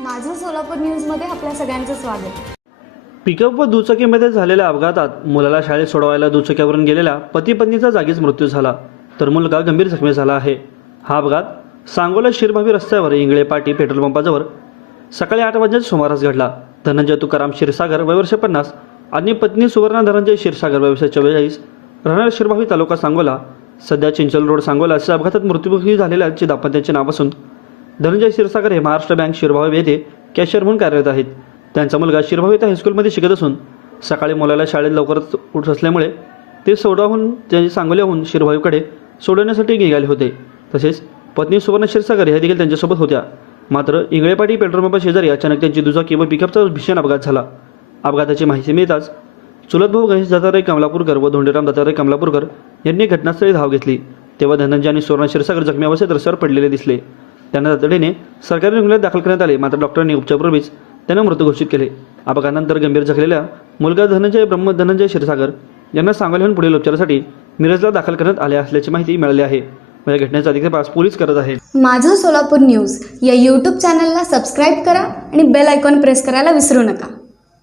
माझं सोलापूर न्यूजमध्ये आपल्या सगळ्यांचं स्वागत. पिकअप व दुचाकीमध्ये झालेल्या अपघातात मुलाला शाळेत सोडवायला दुचाकीवरून गेलेल्या पती पत्नीचा जागीच मृत्यू झाला तर मुलगा गंभीर जखमी झाला आहे. हा अपघात सांगोला शिरभावी रस्त्यावर इंगळे पाटी पेट्रोल पंपाजवळ सकाळी आठ वाजण्याच्या सुमारास घडला. धनंजय तुकाराम क्षीरसागर वयवर्ष पन्नास आणि पत्नी सुवर्णा धनंजय क्षीरसागर वयवर्ष चव्वेचाळीस राहणार शिरभावी तालुका सांगोला. सध्या चिंचल रोड सांगोला अशा अपघातात मृत्यूमुखी झालेल्या दाम्पत्याचे नाव असून धनंजय क्षीरसागर हे महाराष्ट्र बँक शिरभावी येथे कॅशियर म्हणून कार्यरत आहेत. त्यांचा मुलगा शिरभावी येथे हायस्कूलमध्ये शिकत असून सकाळी मुलाला शाळेत लवकरच उठत असल्यामुळे ते सोडावून त्यांनी सांगोल्याहून शिरभावीकडे सोडवण्यासाठी निघाले होते. तसेच पत्नी सुवर्ण क्षीरसागर ह्या देखील त्यांच्यासोबत होत्या. मात्र इंगळेपाटी पेट्रोल पंपा शेजारी अचानक त्यांची दुचाकी व पिकअपचा भीषण अपघात झाला. अपघाताची माहिती मिळताच चुलत भाऊ गणेश दत्तात्रय कमलापूरकर व धोंडीराम दत्तात्रय कमलापूरकर यांनी घटनास्थळी धाव घेतली. तेव्हा धनंजय आणि सुवर्ण क्षीरसागर जखमी अवस्थेत रस्त्यावर पडलेले दिसले. त्यांना तातडीने सरकारी रुग्णालयात दाखल करण्यात आले. मात्र डॉक्टरांनी उपचारापूर्वीच त्यांना मृत घोषित केले. अपघातानंतर गंभीर जखलेल्या मुलगा धनंजय ब्रह्म धनंजय क्षीरसागर यांना सांगोल्याहून पुढील उपचारासाठी मिरजला दाखल करण्यात आले असल्याची माहिती मिळाली आहे. या घटनेचा अधिक तपास पोलीस करत आहेत. माझं सोलापूर न्यूज या यूट्यूब चॅनलला सबस्क्राईब करा आणि बेल आयकॉन प्रेस करायला विसरू नका.